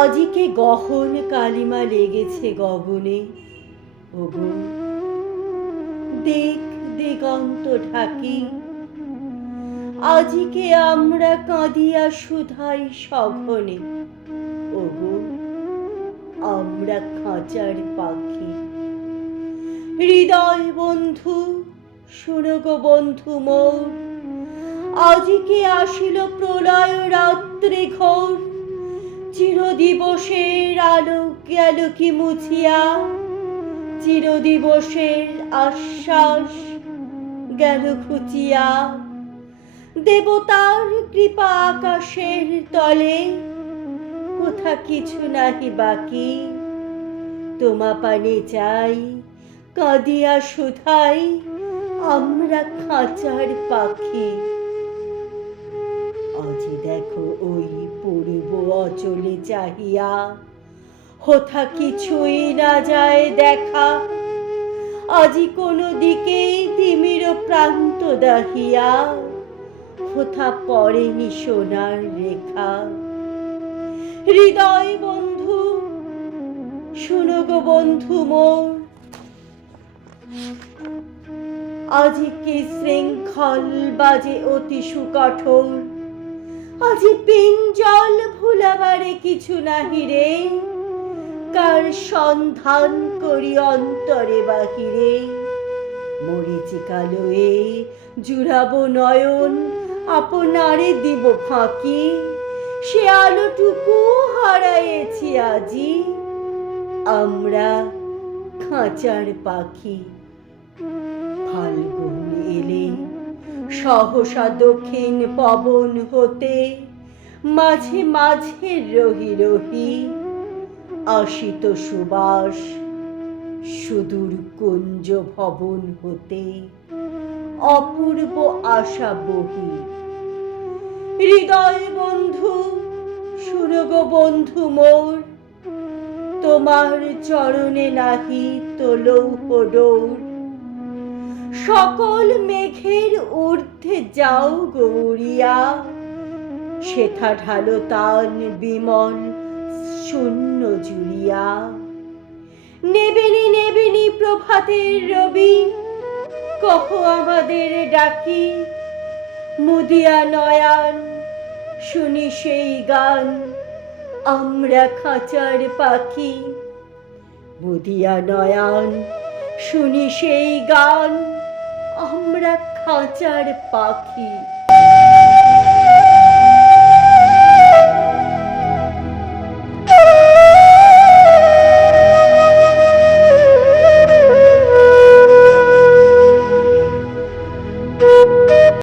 আজিকে গহন কালিমা লেগেছে গগনে, ওগো দিক দিগন্ত ঢাকি। আজিকে আমরা কাঁদিয়া শুধাই সঘনে, ওগো আমরা খাঁচার পাখি। হৃদয় বন্ধু শোনো গো বন্ধু মোর, আজিকে আসিল প্রলয় রাত্রে ঘোর। চিরদিবসের আলো গেল কি মুছিয়া, চিরদিবসের আশ্বাস গেল ঘুচিয়া। দেবতার কৃপা আকাশের তলে, কোথা কিছু নাহি বাকি। তোমা পানে চাই কাঁদিয়া শুধাই, আমরা খাঁচার পাখি। আজি দেখো ওই পূর্ব অচলে চাহিয়া, হোথা কিছুই না যায় দেখা। আজি কোনো দিকেই তিমির প্রান্ত দাহিয়া, হোথা পড়েনি সোনার রেখা। হৃদয় বন্ধু শোনো গো বন্ধু মোর, আজি কি শৃঙ্খল বাজে অতি সুকঠোর। আজি পিঞ্জল ভুলাবারে কিছু নাহি রে, কার সন্ধান করি অন্তরে বাহিরে। মরিচিকা লয়ে জুড়াবো নয়ন, আপনারে দিব ফাঁকি। সে আলোটুকু হারায়েছি আজি, আমরা খাঁচার পাখি। ফাল্গুন এলে সহসা দক্ষিণ পবন হতে, মাঝে মাঝে রহি রহি আসিত সুবাস সুদূর কুঞ্জ ভবন হতে। অপূর্ব আশা বহি। হৃদয় বন্ধু শোনো গো বন্ধু মোর, তোমার চরণে নাহি তো লৌহ ডোর। সকল মেঘের ঊর্ধ্বে যাও গৌরিয়া, সেথা ঢালো তান বিমল শূন্য জুড়িয়া। নেবেনি নেবেনি প্রভাতের রবি, কহ আমাদের ডাকি। মুদিয়া নয়ন শুনি সেই গান, আমরা খাঁচার পাখি। মুদিয়া নয়ন শুনি সেই গান, আমরা খাঁচার পাখি।